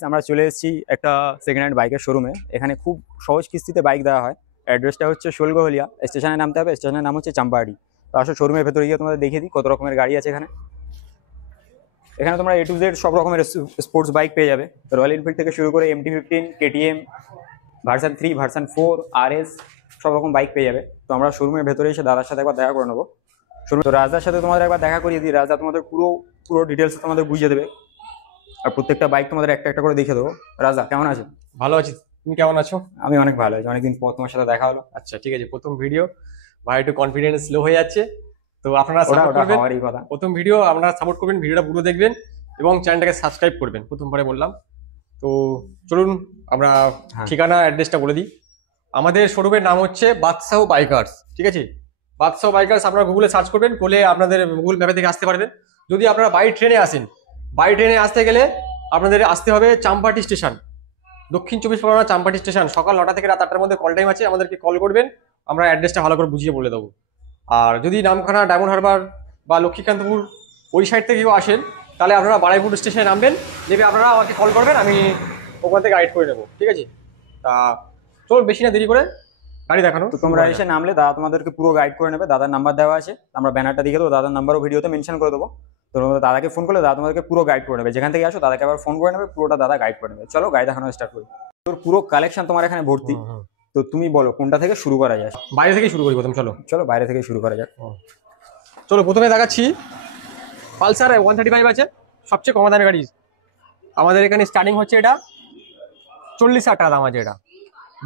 Guys আমরা চলে এসেছি একটা সেকেন্ড হ্যান্ড বাইকের শোরুমে। এখানে খুব সহজ কিস্তিতে বাইক দেওয়া হয়। অ্যাড্রেসটা হচ্ছে শোলগহলিয়া, স্টেশনে নামতে হবে। স্টেশনের নাম হচ্ছে চাম্পাহাটি। তো আসলে শোরুমের ভেতরে গিয়ে তোমাদের দেখিয়ে দিই কত রকমের গাড়ি আছে এখানে। এখানে তোমরা A to Z সব রকমের স্পোর্টস বাইক পেয়ে যাবে। রয়্যাল এনফিল্ড থেকে শুরু করে MT-15, KTM, version 3, version 4, RS সব রকম বাইক পেয়ে যাবে। তো আমরা শোরুমের ভেতরে এসে দাদার সাথে একবার দেখা করে নেবো। শোরুম তো রাজদার সাথে তোমাদের একবার দেখা করিয়ে দিই। রাজদা তোমাদের পুরো ডিটেলস তোমাদের বুঝিয়ে দেবে, আর প্রত্যেকটা বাইক তোমাদের একটা একটা করে দেখে দেবো। রাজা কেমন আছে? ভালো আছি, তুমি কেমন আছো? আমি অনেক ভালো আছি, অনেকদিন পর তোমার সাথে দেখা হলো। আচ্ছা ঠিক আছে, প্রথম ভিডিও ভাই একটু কনফিডেন্স লো হয়ে যাচ্ছে, তো আপনারা সাপোর্ট করবেন। প্রথম ভিডিও আপনারা সাপোর্ট করবেন, ভিডিওটা পুরো দেখবেন এবং চ্যানেলটাকে সাবস্ক্রাইব করবেন। প্রথমবারে বললাম তো চলুন আমরা ঠিকানা অ্যাড্রেসটা বলে দিই। আমাদের শোরুমের নাম হচ্ছে বাদশাহ বাইকার্স, ঠিক আছে? বাদশাহ বাইকার্স আপনারা গুগলে সার্চ করবেন, করলে আপনাদের গুগল ম্যাপে থেকে আসতে পারবেন। যদি আপনারা বাই ট্রেনে আসেন, বাই ট্রেনে আসতে গেলে আপনাদের আসতে হবে চাম্পাহাটি স্টেশন, দক্ষিণ 24 পরগনা চাম্পাহাটি স্টেশন। সকাল 9টা থেকে রাত 8টার মধ্যে কল টাইম আছে, আমাদেরকে কল করবেন, আমরা অ্যাড্রেসটা ভালো করে বুঝিয়ে বলে দেবো। আর যদি নামখানা, ডায়মন্ড হারবার বা লক্ষ্মীকান্তপুর ওই সাইড থেকে কেউ আসেন, তাহলে আপনারা বারাইপুর স্টেশনে নামবেন, নেমে আপনারা আমাকে কল করবেন, আমি ওখান থেকে গাইড করে নেবো, ঠিক আছে? তা চল বেশি না দেরি করে গাড়ি দেখানো। তো তোমরা এসে নামলে দাদা তোমাদেরকে পুরো গাইড করে নেবে। দাদার নাম্বার দেওয়া আছে, আমরা ব্যানারটা দিয়ে দেবো, দাদার নাম্বারও ভিডিওতে মেনশন করে দেবো। তো তোমরা দাদাকে ফোন করলে দাদা তোমাদেরকে পুরো গাইড করে নেবে। যেখান থেকে আসো দাদাকে আবার ফোন করে নেবে, পুরোটা দাদা গাইড করে নেবে। চলো গাড়ি দেখানো স্টার্ট করি। তোর পুরো কালেকশন তোমার এখানে ভর্তি। তো তুমি বলো কোনটা থেকে শুরু করা যায়? বাইরে থেকে শুরু করি প্রথম। চলো বাইরে থেকে শুরু করা যাক। চলো প্রথমে দেখাচ্ছি পালসার 135 আছে, সবচেয়ে কম দামের গাড়ি আমাদের এখানে। স্টার্টিং হচ্ছে এটা 40,000 টাকা দাম আছে। এটা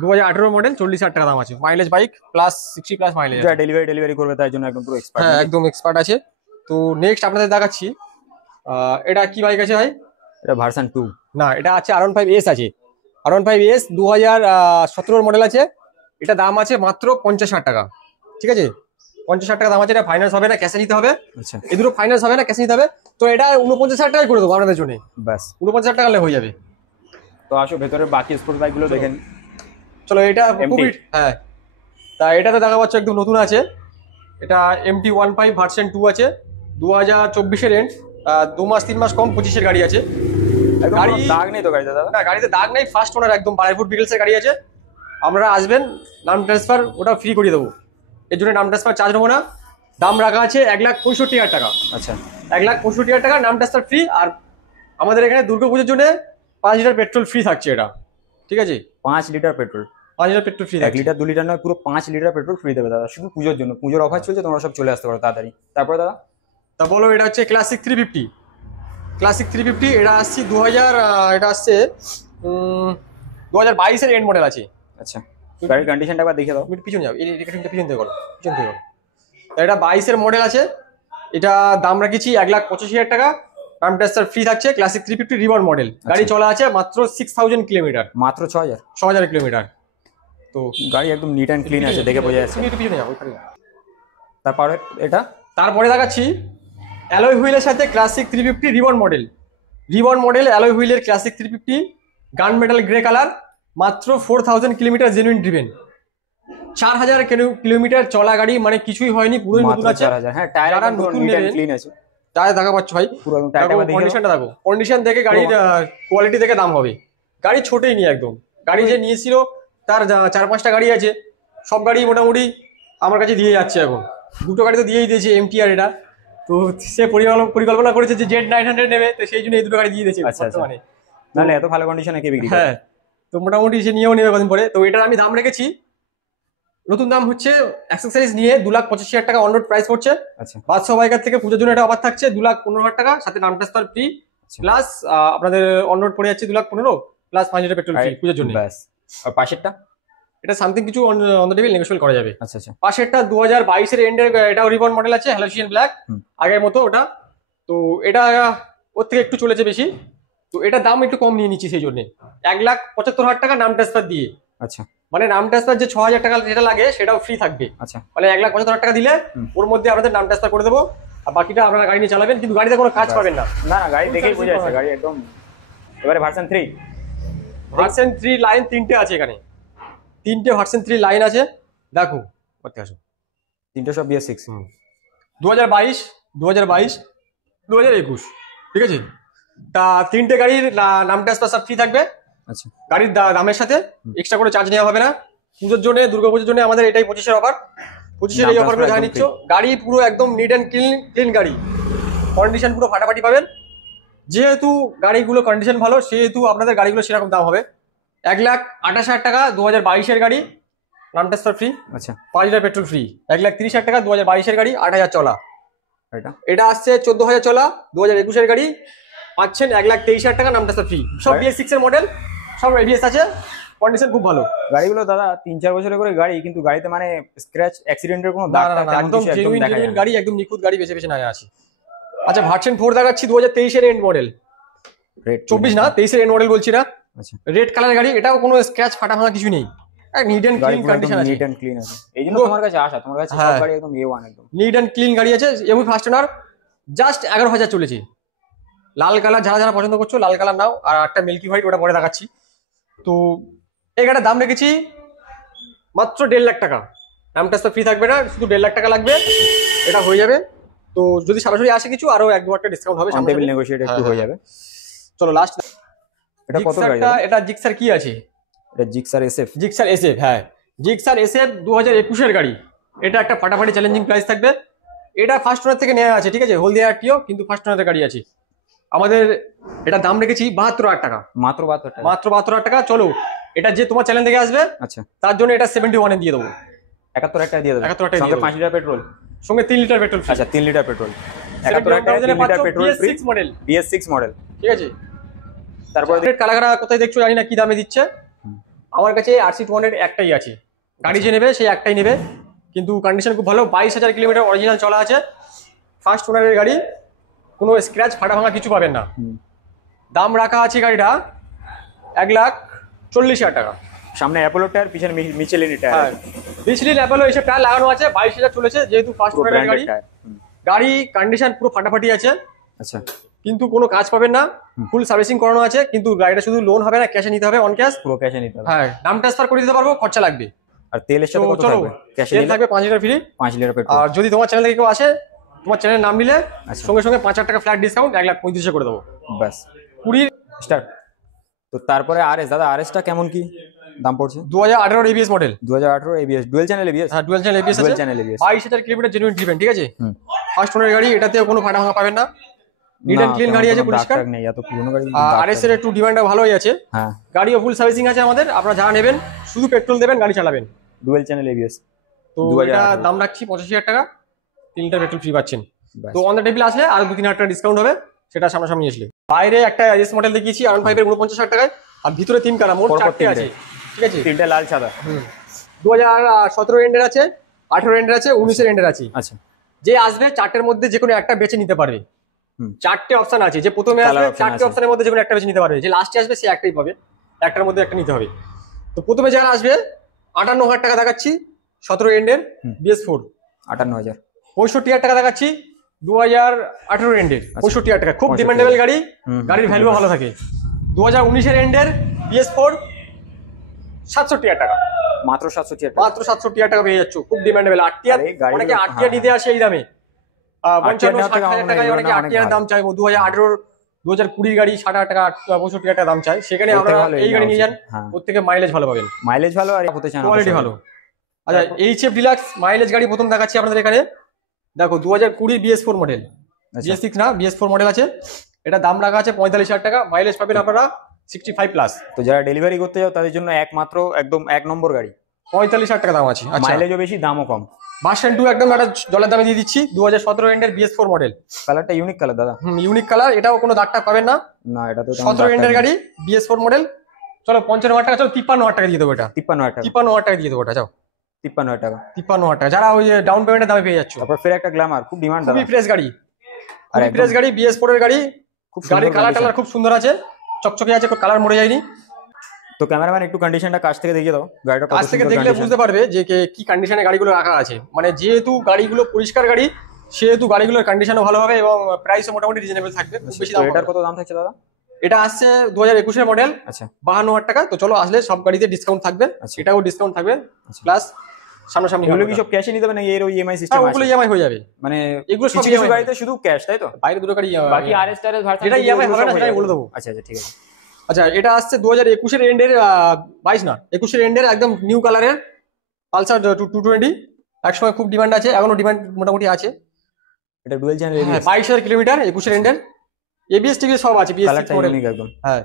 2018 মডেল, 40,000 টাকা দাম আছে। Mileage bike plus 60 plus mileage. Delivery করবে তাই জন্য একদম পুরো এক্সপার্ট। হ্যাঁ একদম এক্সপার্ট আছে। তো নেক্সট আপনাদের দেখাচ্ছি এটা কি বাইক আছে ভাই? এটা ভার্সন 2 না, এটা আছে R15S আছে। R15S 2017 মডেল আছে। এটা দাম আছে মাত্র 50,000 টাকা, ঠিক আছে? 50,000 টাকা দাম আছে। এটা ফাইন্যান্স হবে না, ক্যাশে নিতে হবে। আচ্ছা, এই দুটো ফাইন্যান্স হবে না, ক্যাশে নিতে হবে। তো এটা 49,000 টাকায় করে দেবো আপনাদের জন্য। ব্যাস 49,000 টাকা হয়ে যাবে। তো আসো ভেতরে বাকি স্পোর্টস বাইকগুলো দেখেন। চলো এটা খুবই, হ্যাঁ তা এটা তো দেখা পাচ্ছ একদম নতুন আছে। এটা MT-15 ভার্সন 2 আছে, 2024-এর এন্ড। 2 মাস 3 মাস কম 25-এর গাড়ি আছে। গাড়ি দাগ নেই তো গাড়িতে? দাদা না, গাড়িতে দাগ নেই, ফার্স্ট ওনার, একদম বারাইপুর বিগলসের গাড়ি আছে। আমরা আসবেন, নাম ট্রান্সফার ওটা ফ্রি করিয়ে দেবো, এর জন্য নাম ট্রান্সফার চার্জ নেবো না। দাম রাখা আছে 1,65,000 টাকা। আচ্ছা, 1,65,000 টাকা নাম ট্রান্সফার ফ্রি। আর আমাদের এখানে দুর্গাপুজোর জন্য 5 লিটার পেট্রোল ফ্রি থাকছে এটা, ঠিক আছে? 5 litre petrol, 5 litre petrol free. 1 litre 2 litre নয়, পুরো 5 লিটার পেট্রোল ফ্রি দেবে দাদা, শুধু পুজোর জন্য। পুজোর অফার চলছে, তোমরা সব চলে আসতে পারো তাড়াতাড়ি। তারপরে দাদা তা বলো, এটা হচ্ছে ক্লাসিক 350। ক্লাসিক 350 এটা আসছে 2000, এটা আসছে 2022-এর এন্ড মডেল আছে। আচ্ছা, গাড়ির কন্ডিশনটা একবার দেখে দাও। পিছনে যাও, এই রেকর্ডিংটা পিছন থেকে করো, পিছন থেকে করো। এটা 22-এর মডেল আছে। এটা দাম রাখছি 1,85,000 টাকা। নাম ট্রান্সফার ফ্রি থাকছে। Classic 350 ribbon model. গাড়ি চলা আছে মাত্র 6000 কিলোমিটার, মাত্র 6000 কিলোমিটার। তো গাড়ি একদম নিট অ্যান্ড ক্লিন আছে, দেখে বোঝা যাচ্ছে। পিছনে যাও ওইখানে। তারপরে এটা, তারপরে দেখাচ্ছি অ্যালয় হুইলের সাথে classic 350 ribbon model. Ribbon model alloy হুইলের ক্লাসিক 350 গান মেটাল গ্রে কালার, মাত্র 4000 কিলোমিটার জেনুইন ড্রিভেন। 4000 কিলোমিটার চলা গাড়ি, মানে কিছুই হয়নি, পুরো নতুন আছে। হ্যাঁ, টায়ার নতুন ক্লিন আছে। টায়ার দেখা পাচ্ছ ভাই, পুরো কন্ডিশনটা দেখো। কন্ডিশন দেখে গাড়ির কোয়ালিটি দেখে দাম হবে। গাড়ি ছোটই নি একদম। গাড়ি যে নিয়েছিল তার 4-5টা গাড়ি আছে, সব গাড়ি মোটামুটি আমার কাছে দিয়ে যাচ্ছে এখন। 2টো গাড়ি তো দিয়েই দিয়েছে, MT আর এটা। তো সে পরিকল্পনা করেছে যে Z900 নেবে, তো সেই জন্য এই 2টো গাড়ি দিয়ে দিয়েছে। আচ্ছা, মানে নাহলে এত ভালো কন্ডিশনে কে বিক্রি করে? হ্যাঁ, তো মোটামুটি সে নিয়েও নেবে কদিন পরে। তো এটার আমি দাম রেখেছি, নতুন দাম হচ্ছে অ্যাক্সেসরিজ নিয়ে 2,85,000 টাকা অন রোড প্রাইস পড়ছে। আচ্ছা, বাদশাহ বাইকার থেকে পুজোর জন্য এটা অফার থাকছে 2,15,000 টাকা, সাথে নাম ট্রান্সফার ফ্রি, প্লাস আপনাদের অন রোড পড়ে যাচ্ছে 2,15,000 প্লাস 5 লিটার পেট্রোল ফ্রি পুজোর জন্য। ব্যাস। আর পাশেরটা এটা সামথিং কিছু অন দ্য টেবিল নেগোশিয়েবল করা যাবে। আচ্ছা আচ্ছা, পাশেরটা 2022-এর এন্ডের, এটাও রিবন মডেল আছে, হ্যালোসিয়ান ব্ল্যাক, আগের মতো ওটা। তো এটা ওর থেকে একটু চলেছে বেশি, তো এটার দাম একটু কম নিয়ে নিচ্ছি সেই জন্য। 1,75,000 টাকা নাম ট্রান্সফার দিয়ে। আচ্ছা, মানে নাম ট্রান্সফার যে 6,000 টাকা যেটা লাগে সেটাও ফ্রি থাকবে। আচ্ছা, মানে 1,75,000 টাকা দিলে ওর মধ্যে আপনাদের নাম ট্রান্সফার করে দেবো, আর বাকিটা আপনারা গাড়ি নিয়ে চালাবেন, কিন্তু গাড়িতে কোনো কাজ পাবেন না। না না, গাড়ি দেখেই বোঝা যাচ্ছে গাড়ি একদম। এবারে ভার্সন 3। ভার্সন 3 লাইন 3টে আছে এখানে, 3টে ভার্সন 3 লাইন আছে। দেখো করতে আসো, 3টে সব BS6। 2022, 2021, ঠিক আছে? তা 3টে গাড়ির নাম ট্রান্সফার সব ফ্রি থাকবে। আচ্ছা, গাড়ির দামের সাথে এক্সট্রা করে চার্জ নেওয়া হবে না। পুজোর জন্য, দুর্গাপুজোর জন্য আমাদের এটাই 25-এর অফার। 25-এর এই অফারগুলো জানিয়ে নিচ্ছ। গাড়ি পুরো একদম নিট অ্যান্ড ক্লিন গাড়ি, কন্ডিশন পুরো ফাটাফাটি পাবেন। যেহেতু গাড়িগুলো কন্ডিশন ভালো, সেহেতু আপনাদের গাড়িগুলো সেরকম দাম হবে। 1,28,000 টাকা 2022-এর গাড়ি, নাম ট্রান্সফার ফ্রি। আচ্ছা, 5 লিটার পেট্রোল ফ্রি। 1,30,000 টাকা 2022-এর গাড়ি, 8,000 চলা। এটা আসছে 14,000 চলা 2021-এর গাড়ি, পাচ্ছেন 1,23,000 টাকা নাম ট্রান্সফার ফ্রি। সব BS6 এর মডেল, সব ABS আছে, কন্ডিশন খুব ভালো। গাড়িগুলো দাদা 3-4 বছরের করে গাড়ি, কিন্তু গাড়িতে মানে স্ক্র্যাচ অ্যাক্সিডেন্টের কোনো দাগ একদম জেনুইন গাড়ি, একদম নিখুঁত গাড়ি বেছে বেছে নেওয়া আছে। আচ্ছা, ভার্সন 4 দেখাচ্ছি 2023-এর এন্ড মডেল, 24 না 23-এর এন্ড মডেল বলছি না। আচ্ছা, রেড কালার গাড়ি, এটাও কোনো স্ক্র্যাচ ফাটা ভাঙা কিছু নেই, নিট এন্ড ক্লিন কন্ডিশন আছে। নিট এন্ড ক্লিন আছে, এইজন্য তোমার কাছে আসা। তোমার কাছে সব গাড়ি একদম A1 একদম নিট এন্ড ক্লিন গাড়ি আছে। এমনি ফার্স্ট ওনার, জাস্ট 11,000 চলেছে। লাল কালার যারা যারা পছন্দ করছো লাল কালার নাও, আর একটা মিল্কি হোয়াইট ওটা পরে দেখাচ্ছি। তো এই গাড়ির দাম রেখেছি মাত্র 1.5 লাখ টাকা। নাম ট্রান্সফার ফ্রি থাকবে না, শুধু 1.5 লাখ টাকা লাগবে, এটা হয়ে যাবে। তো যদি সরাসরি আসে কিছু আরো 1-2 ডিসকাউন্ট হবে, অন টেবিল নেগোশিয়েট একটু হয়ে যাবে। চলো লাস্ট, এটা কত গাড়ি? এটা জিক্সার কি আছে? এটা জিক্সার SF। জিক্সার SF, হ্যাঁ জিক্সার SF 2021-এর গাড়ি। এটা একটা ফাটাফাটি চ্যালেঞ্জিং প্রাইস থাকবে। এটা ফার্স্ট ওনার থেকে নেওয়া আছে, ঠিক আছে, হলদিয়া RTO, কিন্তু ফার্স্ট ওনারের গাড়ি আছে আমাদের। এটা দাম রেখেছি 72,000 টাকা, মাত্র 72 টাকা, মাত্র 72,000 টাকা। চলো, এটা যে তোমার চ্যানেল থেকে আসবে, আচ্ছা, তার জন্য এটা 71 দিয়ে দেবো। 71 টাকা দিয়ে দেবো, 71 টাকা সঙ্গে 5 লিটার পেট্রোল, সঙ্গে 3 লিটার পেট্রোল। আচ্ছা, 3 লিটার পেট্রোল, 71 টাকা 3 litre petrol free, model, BS6 model, ঠিক আছে। তারপরে কালাগারা কোথায় দেখছো জানি না, কি দামে দিচ্ছে। আমার কাছে RC200 একটাই আছে, গাড়ি যে নেবে সেই একটাই নেবে, কিন্তু কন্ডিশন খুব ভালো। 22,000 কিলোমিটার অরিজিনাল চলা আছে, ফার্স্ট ওনারের গাড়ি, কোনো স্ক্র্যাচ ফাটা ভাঙা কিছু পাবেন না। দাম রাখা আছে গাড়িটা 1,40,000 টাকা। সামনে অ্যাপোলো টায়ার, পিছনে মিচেলিন টায়ার, হ্যাঁ মিচেলিন অ্যাপোলো এসব টায়ার লাগানো আছে। 22,000 চলেছে, যেহেতু ফার্স্ট ওনারের গাড়ি। গাড়ি কন্ডিশন পুরো ফাটাফাটি আছে। আচ্ছা, কিন্তু কোনো কাজ পাবেন না, ফুল সার্ভিসিং করানো আছে। কিন্তু গাড়িটা শুধু লোন হবে না, ক্যাশে নিতে হবে, অন ক্যাশ, পুরো ক্যাশে নিতে হবে। হ্যাঁ, নাম ট্রান্সফার করে দিতে পারবো, খরচা লাগবে। আর তেলের সাথে কত থাকবে? ক্যাশে তেল থাকবে 5 লিটার ফ্রি, 5 লিটার পেট্রোল। আর যদি তোমার চ্যানেল থেকে কেউ আসে, তোমার চ্যানেলের নাম নিলে সঙ্গে সঙ্গে 5,000 টাকা ফ্ল্যাট ডিসকাউন্ট 1,35,000 করে দেবো, ব্যাস 20 স্টার্ট। তো তারপরে RS দাদা, RSটা কেমন কি দাম পড়ছে? 2018 ABS model, 2018 ABS, dual channel ABS। হ্যাঁ ডুয়াল চ্যানেল ABS আছে, dual channel ABS, 22,000 kilometre genuine driven, ঠিক আছে। ফার্স্ট ওনার গাড়ি, এটাতে কোনো ফাটা ভাঙা পাবেন না, নিট এন্ড ক্লিন গাড়ি আছে, পরিষ্কার নেই, এত পুরনো গাড়ি। আর RS এর একটু ডিমান্ডটা ভালোই আছে। হ্যাঁ, গাড়িও ফুল সার্ভিসিং আছে আমাদের। আপনারা যারা নেবেন শুধু পেট্রোল দেবেন, গাড়ি চালাবেন। Dual channel ABS। তো এটা দাম রাখছি 85,000 টাকা, 3 লিটার পেট্রোল ফ্রি পাচ্ছেন। তো অন দ্য টেবিল আসলে আর 2-3,000 টাকা ডিসকাউন্ট হবে, সেটা সামনাসামনি আসলে। বাইরে একটা RS মডেল দেখিয়েছি R15 এর 49,000 টাকায়, আর ভিতরে 3 কালার, মোট 4টে আছে, ঠিক আছে। 3টে লাল সাদা। 2017 এন্ডের আছে, 18 এন্ডের আছে, 19 এন্ডের আছে। আচ্ছা, যে আসবে 4টের মধ্যে যে কোনো একটা বেছে নিতে পারবে। 4টে অপশন আছে, যে প্রথমে আসবে 4টে অপশনের মধ্যে যে কোনো একটা বেছে নিতে পারবে, যে লাস্টে আসবে সে একটাই পাবে, একটার মধ্যে একটা নিতে হবে। তো প্রথমে যারা আসবে 58,000 টাকা দেখাচ্ছি, 17 এন্ডের BS4। 58,000। 65,000 টাকা দেখাচ্ছি 2018 এন্ডের, 65,000 টাকা, খুব ডিমান্ডেবল গাড়ি, গাড়ির ভ্যালুও ভালো থাকে। 2019-এর এন্ডের BS4 67,000 টাকা, মাত্র 67,000 টাকা, মাত্র 67,000 টাকা পেয়ে যাচ্ছ, খুব ডিমান্ডেবল। 8টিয়ার, অনেকে 8টিয়ার নিতে আসে এই দামে, 55,000 টাকা, অনেকে 8টিয়ার দাম চাই। 2018-2020 গাড়ি 60,000 টাকা, 65,000 টাকা দাম চাই। সেখানে আপনারা এই গাড়ি নিয়ে যান, ওর থেকে মাইলেজ ভালো পাবেন, মাইলেজ ভালো আর হতে চান, কোয়ালিটি ভালো। আচ্ছা, HF ডিলাক্স মাইলেজ গাড়ি প্রথম দেখাচ্ছি আপনাদের এখানে। দেখো 2020 BS4 মডেল, BS6 না BS4 মডেল আছে। এটা দাম রাখা আছে 45,000 টাকা, মাইলেজ পাবেন আপনারা 65+। তো যারা ডেলিভারি করতে যাও তাদের জন্য একমাত্র একদম 1 নম্বর গাড়ি, 45,000 টাকা দাম আছে। মাইলেজও বেশি, দামও কম। ভার্সন 2 একদম একটা জলের দামে দিয়ে দিচ্ছি, 2017 এন্ডের BS4 মডেল। কালারটা ইউনিক কালার দাদা। ইউনিক কালার, এটাও কোনো দাগ টাগ পাবেন না। না, এটা তো 17 এন্ডের গাড়ি, BS4 মডেল। চলো 55,000 টাকা, চলো 53,000 টাকা দিয়ে দেবো এটা। 53,000 টাকা, 53,000 টাকা দিয়ে দেবো এটা, যাও 53,000 টাকা, 53,000 টাকা। যারা ওই ডাউন পেমেন্টের দামে পেয়ে যাচ্ছ। তারপর ফের একটা গ্ল্যামার, খুব ডিমান্ড দাদা, খুবই ফ্রেশ গাড়ি, খুবই ফ্রেশ গাড়ি, BS4 এর গাড়ি। খুব গাড়ির কালার খুব সুন্দর আছে, চকচকে আছে, কালার মরে যায়নি। তো ক্যামেরাম্যান একটু কন্ডিশনটা কাছ থেকে দেখিয়ে দাও, গাড়িটা কাছ থেকে দেখলে বুঝতে পারবে যে কি কন্ডিশনে গাড়িগুলো রাখা আছে। মানে যেহেতু গাড়িগুলো পরিষ্কার গাড়ি, সেহেতু গাড়িগুলোর কন্ডিশনও ভালো হবে এবং প্রাইসও মোটামুটি রিজনেবল থাকবে, খুব বেশি দাম। এটার কত দাম থাকছে দাদা? এটা আসছে 2021 এর মডেল, আচ্ছা, 52,000 টাকা। তো চলো আসলে সব গাড়িতে ডিসকাউন্ট থাকবে, এটাও ডিসকাউন্ট থাকবে প্লাস। সামনাসামনি এগুলো কি সব ক্যাশে নিতে হবে নাকি এর ওই ইএমআই সিস্টেম আছে? ওগুলো ইএমআই হয়ে যাবে, মানে এগুলো সব কিছু কিছু গাড়িতে শুধু ক্যাশ, তাই তো? বাইরে দুটো গাড়ি বাকি আরএস টারএস ভার্সন যেটা ইএমআই হবে না সেটা আমি বলে দেবো। আচ্ছা আচ্ছা ঠিক আছে। আচ্ছা, এটা আসছে 2021 এর এন্ডের 22 না 21 এর এন্ডের একদম নিউ কালারের পালসার 220। একসময় খুব ডিমান্ড আছে, এখনো ডিমান্ড মোটামুটি আছে। এটা ডুয়াল চ্যানেল হ্যাঁ, 22,000 কিলোমিটার 21 এর এন্ডের, এবিএস টিভি সব আছে, BS6 কালারটা মডেল ইউনিক একদম। হ্যাঁ,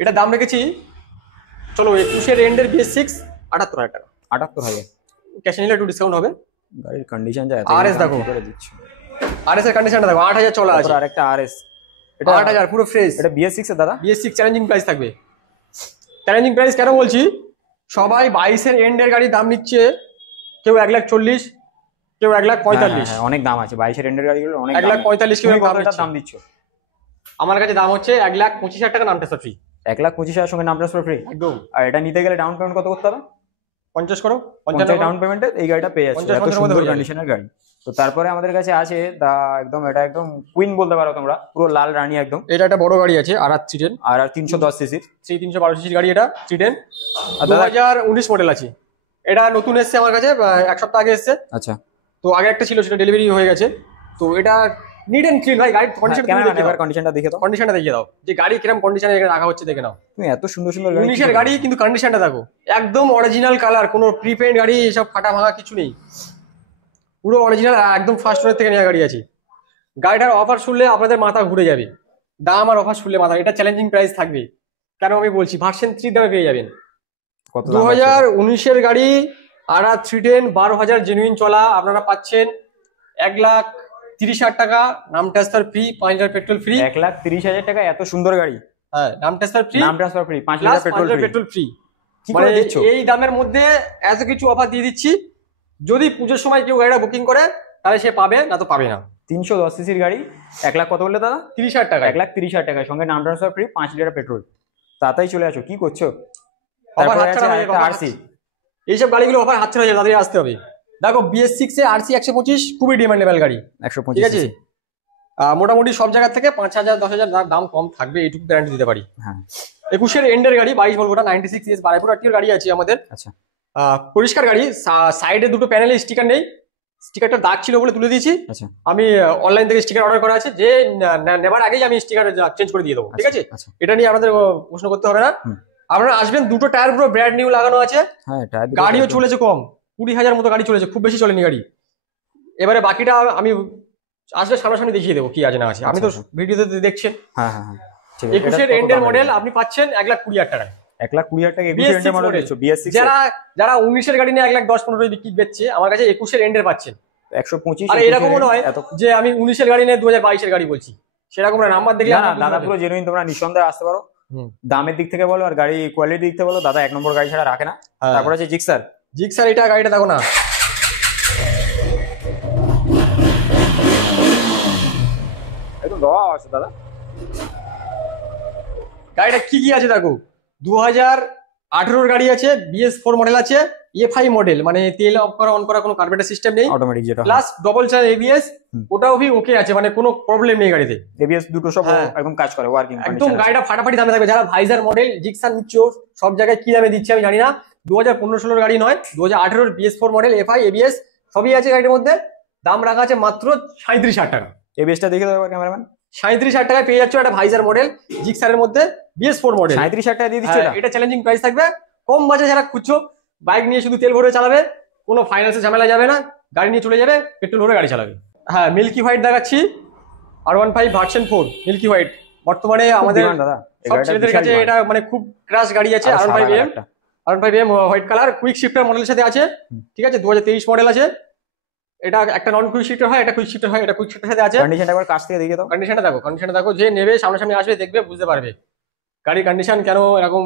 এটা দাম রেখেছি চলো 21 এর এন্ডের BS6 78,000 টাকা। 78,000 ক্যাশে নিলে একটু ডিসকাউন্ট হবে। গাড়ির কন্ডিশন যা এত RS দেখো, করে দিচ্ছে। RS এর কন্ডিশনটা দেখো, 8,000 চলা আছে। আর একটা RS, এটা 8,000 পুরো ফ্রেশ। এটা BS6 এর দাদা? BS6 চ্যালেঞ্জিং প্রাইস থাকবে। চ্যালেঞ্জিং প্রাইস কেন বলছি, সবাই 22 এর এন্ডের গাড়ির দাম নিচ্ছে, কেউ 1,40,000, কেউ 1,45,000। অনেক দাম আছে 22 এর এন্ডের গাড়িগুলো, অনেক 1,45,000 কেউ দাম দিচ্ছ। আমার কাছে দাম হচ্ছে 1,25,000 টাকা, নাম ট্রান্সফার ফ্রি। 1,25,000 সঙ্গে নাম ট্রান্সফার ফ্রি একদম। আর এটা নিতে গেলে ডাউন পেমেন্ট কত করতে হবে? 50 করো, 50 ডাউন পেমেন্টে এই গাড়িটা পেয়ে যাচ্ছে। 50 এত সুন্দর হয়ে যাবে। কন্ডিশনের গাড়ি। তো তারপরে আমাদের কাছে আছে দা একদম, এটা একদম কুইন বলতে পারো তোমরা, পুরো লাল রানী একদম। এটা একটা বড় গাড়ি আছে আর 310 আর 310 সিসি, 312 সিসির গাড়ি, এটা 310 আর 2019 মডেল আছে। এটা নতুন এসেছে আমার কাছে, এক সপ্তাহ আগে এসেছে। আচ্ছা, তো আগে একটা ছিল, সেটা ডেলিভারি হয়ে গেছে। তো এটা নিট এন্ড ক্লিন ভাই, গাড়ির কন্ডিশনটা দেখে দাও। কন্ডিশনটা দেখিয়ে দাও যে গাড়ি কিরকম কন্ডিশনে রাখা হচ্ছে, দেখে নাও। তুমি এত সুন্দর সুন্দর গাড়ি, 19 এর গাড়ি কিন্তু কন্ডিশনটা দেখো, একদম অরিজিনাল কালার, কোনো প্রিপেইন্ট গাড়ি এসব ফাটা ভাঙা কিছু নেই, পুরো অরিজিনাল, একদম ফার্স্ট ওয়ার থেকে নেওয়া গাড়ি আছে। গাড়িটার অফার শুনলে আপনাদের মাথা ঘুরে যাবে, দাম আর অফার শুনলে মাথা, এটা চ্যালেঞ্জিং প্রাইস থাকবে। কেন আমি বলছি, ভার্সন 3 দামে পেয়ে যাবেন। 2019 এর গাড়ি আর 310 12,000 জেনুইন চলা, আপনারা পাচ্ছেন 1,30,000 টাকা, নাম ট্রান্সফার ফ্রি, 5,000 পেট্রোল ফ্রি। 1,30,000 টাকা এত সুন্দর গাড়ি? হ্যাঁ, নাম ট্রান্সফার ফ্রি, নাম ট্রান্সফার ফ্রি, 5,000 পেট্রোল ফ্রি। কি করে দিচ্ছ? এই দামের মধ্যে এত কিছু অফার দিয়ে দিচ্ছি, যদি পুজোর সময় কেউ গাড়িটা বুকিং করে তাহলে সে পাবে, না তো পাবে না। 310 সিসির গাড়ি 1 লাখ কত বললে দাদা? 30,000 টাকা। 1,30,000 টাকার সঙ্গে নাম ট্রান্সফার ফ্রি, 5 লিটার পেট্রোল। তাড়াতাড়ি চলে আসো, কি করছো? অফার হাতছাড়া হয়ে যাবে, আরসি এইসব গাড়িগুলো অফার হাতছাড়া হয়ে যাবে, তাড়াতাড়ি আসতে হবে। দেখো BS6 এ RC 125 খুবই ডিমান্ডেবল গাড়ি, 125, ঠিক আছে। মোটামুটি সব জায়গা থেকে 5,000 10,000 দাম কম থাকবে, এইটুকু গ্যারান্টি দিতে পারি। হ্যাঁ, 21 এর এন্ডের গাড়ি 22 বলবো না, 96 ES বারাইপুর আরটির গাড়ি আছে আমাদের। আচ্ছা, পরিষ্কার গাড়ি, সাইডে দুটো প্যানেলে স্টিকার নেই, স্টিকারটা দাগ ছিল বলে তুলে দিয়েছি। আচ্ছা, আমি অনলাইন থেকে স্টিকার অর্ডার করা আছে, যে নেবার আগেই আমি স্টিকার চেঞ্জ করে দিয়ে দেবো, ঠিক আছে। এটা নিয়ে আপনাদের প্রশ্ন করতে হবে না। আপনারা আসবেন, দুটো টায়ার পুরো ব্র্যান্ড নিউ লাগানো আছে। হ্যাঁ, গাড়িও চলেছে কম, 20,000 মতো গাড়ি চলেছে, খুব বেশি চলেনি গাড়ি। এবারে বাকিটা আমি আসলে সামনাসামনি দেখিয়ে দেবো কি আছে না আছে। আপনি তো ভিডিওতে দেখছেন। হ্যাঁ হ্যাঁ হ্যাঁ, 21 এর এন্ডের মডেল আপনি পাচ্ছেন 1,20,000 টাকায়। 1,20,000 টাকা 21 এর এন্ডের মডেল দিচ্ছ BS6? যারা 19 এর গাড়ি নিয়ে 1,10-15 বিক্রি বেচছে, আমার কাছে 21 এর এন্ডের পাচ্ছেন 125। আর এরকমও নয় যে আমি 19 এর গাড়ি নিয়ে 2022 এর গাড়ি বলছি, সেরকম না। নাম্বার দেখলে না দাদা পুরো জেনুইন, তোমরা নিঃসন্দেহে আসতে পারো। দামের দিক থেকে বলো আর গাড়ি কোয়ালিটির দিক থেকে বলো, দাদা 1 নম্বর গাড়ি ছাড়া রাখে না। তারপর আছে জিক্সার। এটা গাড়িটা দেখো না, একদম র আছে দাদা। গাড়িটা কি কি আছে দেখো, 2018 গাড়ি আছে, BS4 মডেল আছে, FI মডেল, মানে তেল অফ করা অন করা কোনো কার্বোরেটর সিস্টেম নেই, অটোমেটিক যেটা, প্লাস ডবল চার ABS, ওটাও ওকে আছে, মানে কোনো প্রবলেম নেই গাড়িতে। ABS দুটো সব একদম কাজ করে, ওয়ার্কিং কন্ডিশন। একদম গাড়িটা ফাটাফাটি দামে থাকবে। যারা ভাইজার মডেল জিক্সার নিচ্ছ, সব জায়গায় কি দামে দিচ্ছে আমি জানি না, 2015-16 গাড়ি নয়, 2018 BS4 মডেল, FI ABS সবই আছে গাড়ির মধ্যে। দাম রাখা আছে মাত্র 37,000 টাকা। ABSটা দেখে দেবো ক্যামেরাম্যান। 37,000 টাকায় পেয়ে যাচ্ছ একটা ভাইজার মডেল জিক্সারের মধ্যে, BS4 মডেল। 37,000 টাকা দিয়ে দিচ্ছে। এটা চ্যালেঞ্জিং প্রাইস থাকবে। কম বাজেট যারা খুঁজছো, বাইক নিয়ে শুধু তেল ভরে চালাবে, কোনো ফাইন্যান্সের ঝামেলা যাবে না, গাড়ি নিয়ে চলে যাবে, পেট্রোল ভরে গাড়ি চালাবে। হ্যাঁ, মিল্কি হোয়াইট দেখাচ্ছি, R15 ভার্সন 4 মিল্কি হোয়াইট। বর্তমানে আমাদের সব ছেলেদের কাছে এটা মানে খুব ক্রাশ গাড়ি আছে। R15M white colour, quick shifter মডেলের সাথে আছে, ঠিক আছে। 2023 মডেল আছে। এটা একটা নন কুইক শিফটার হয়, এটা কুইক শিফটার হয়, এটা কুইক শিফটার সাথে আছে। কন্ডিশনটা একবার কাছ থেকে দেখে দাও। কন্ডিশনটা দেখো, যে নেবে সামনাসামনি আসবে, দেখবে, বুঝতে পারবে গাড়ির কন্ডিশন কেন এরকম,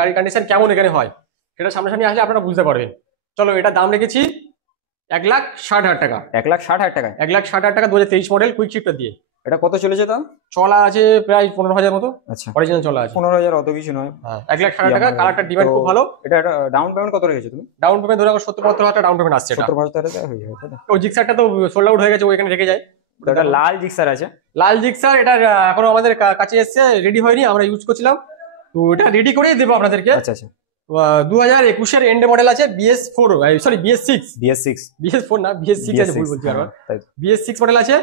গাড়ির কন্ডিশন কেমন এখানে হয়, সেটা সামনাসামনি আসলে আপনারা বুঝতে পারবেন। চলো, এটা দাম রেখেছি 1,60,000 টাকা। 1,60,000 টাকা? 1,60,000 টাকা 2023 মডেল কুইক শিফটার দিয়ে। এটা কত চলেছে দাম? চলা আছে প্রায় 15,000 মতো। আচ্ছা, অরিজিনাল চলা আছে 15,000, অত কিছু নয়। 1,60,000 টাকা। কালারটা ডিমান্ড খুব ভালো। এটা ডাউন পেমেন্ট কত রেখেছো তুমি? ডাউন পেমেন্ট ধরে 70-75,000 টাকা ডাউন পেমেন্ট আসছে। 70-75,000 টাকা হয়ে যাবে, তাই না? ও জিক্সারটা তো সোল্ড আউট হয়ে গেছে, ওইখানে রেখে যায়। এটা লাল জিক্সার আছে। লাল জিক্সার, এটা এখনো আমাদের কাছে এসছে, রেডি হয়নি, আমরা ইউজ করছিলাম, তো এটা রেডি করেই দেবো আপনাদেরকে। আচ্ছা আচ্ছা, 2021-এর এন্ড মডেল আছে BS4, সরি BS6, BS4 না BS6 আছে, ভুল বলছি আবার। BS6 মডেল আছে,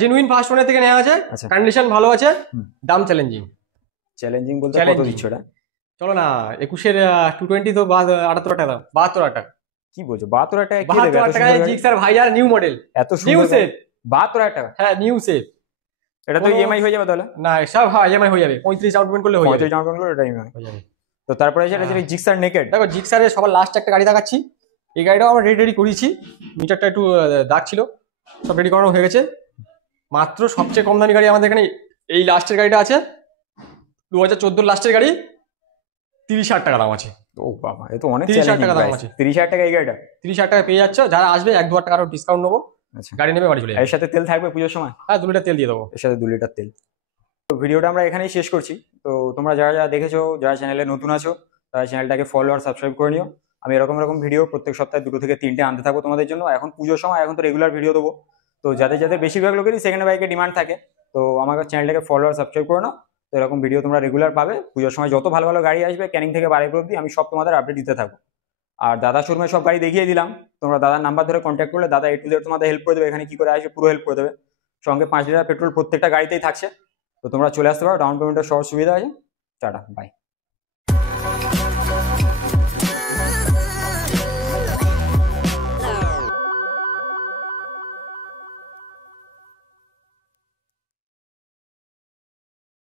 জেনুইন ফার্স্ট ওনার থেকে নেওয়া আছে, কন্ডিশন ভালো আছে, দাম চ্যালেঞ্জিং বলতে কত দিচ্ছ এটা? চলো না, 21-এর 220 তো 78 টাকা, 72 টাকা। কি বলছো 72 টাকা? 72 টাকায় জিক্সার ভাইয়ার নিউ মডেল, এত সুন্দর সেট 72 টাকা? হ্যাঁ নিউ সেট। এটা তো ইএমআই হয়ে যাবে তাহলে? না সব হ্যাঁ ইএমআই হয়ে যাবে, 35 ডাউন পেমেন্ট করলে হয়ে যাবে। 35 ডাউন পেমেন্ট করলে এটা ইএমআই হয়ে যাবে। তো তারপরে আছে এটা জিক্সার নেকেড। দেখো জিক্সারের সবার লাস্ট একটা গাড়ি দেখাচ্ছি, এই গাড়িটাও আমরা রেডি করেছি, মিটারটা একটু দাগ ছিল, সব রেডি করানো হয়ে গেছে। মাত্র সবচেয়ে কম দামি গাড়ি আমাদের এখানে এই লাস্টের গাড়িটা আছে, 2014 লাস্টের গাড়ি, 30,000 টাকা দাম আছে। ও বাবা, এ তো অনেক 30,000 টাকা দাম আছে। 30,000 টাকা এই গাড়িটা? 30,000 টাকা পেয়ে যাচ্ছ, যারা আসবে 1-2 টাকা আরো ডিসকাউন্ট নেবো, গাড়ি নেবে বাড়ি চলে যাবে। এর সাথে তেল থাকবে পুজোর সময়? হ্যাঁ 2 লিটার তেল দিয়ে দেবো। এর সাথে 2 লিটার তেল। তো ভিডিওটা আমরা এখানেই শেষ করছি। তো তোমরা যারা যারা দেখেছো, যারা চ্যানেলে নতুন আছো, তারা চ্যানেলটাকে ফলো আর সাবস্ক্রাইব করে নিও। আমি এরকম ভিডিও প্রত্যেক সপ্তাহে 2 থেকে 3টে আনতে থাকবো তোমাদের জন্য। এখন পুজোর সময়, এখন তো রেগুলার ভিডিও দেবো। তো যাদের যাদের বেশিরভাগ লোকেরই সেকেন্ড বাইকের ডিমান্ড থাকে, তো আমার চ্যানেলটাকে ফলো আর সাবস্ক্রাইব করে নাও। তো এরকম ভিডিও তোমরা রেগুলার পাবে। পুজোর সময় যত ভালো ভালো গাড়ি আসবে ক্যানিং থেকে বারাইপুর অব্দি, আমি সব তোমাদের আপডেট দিতে থাকবো। আর দাদা শোরুমে সব গাড়ি দেখিয়ে দিলাম, তোমরা দাদার নাম্বার ধরে কন্ট্যাক্ট করলে দাদা A to Z তোমাদের হেল্প করে দেবে, এখানে কি করে আসবে পুরো হেল্প করে দেবে। সঙ্গে 5 লিটার পেট্রোল প্রত্যেকটা গাড়িতেই থাকছে। তো তোমরা চলে আসতে পারো, ডাউন পেমেন্টের সব সুবিধা আছে। Tata, by.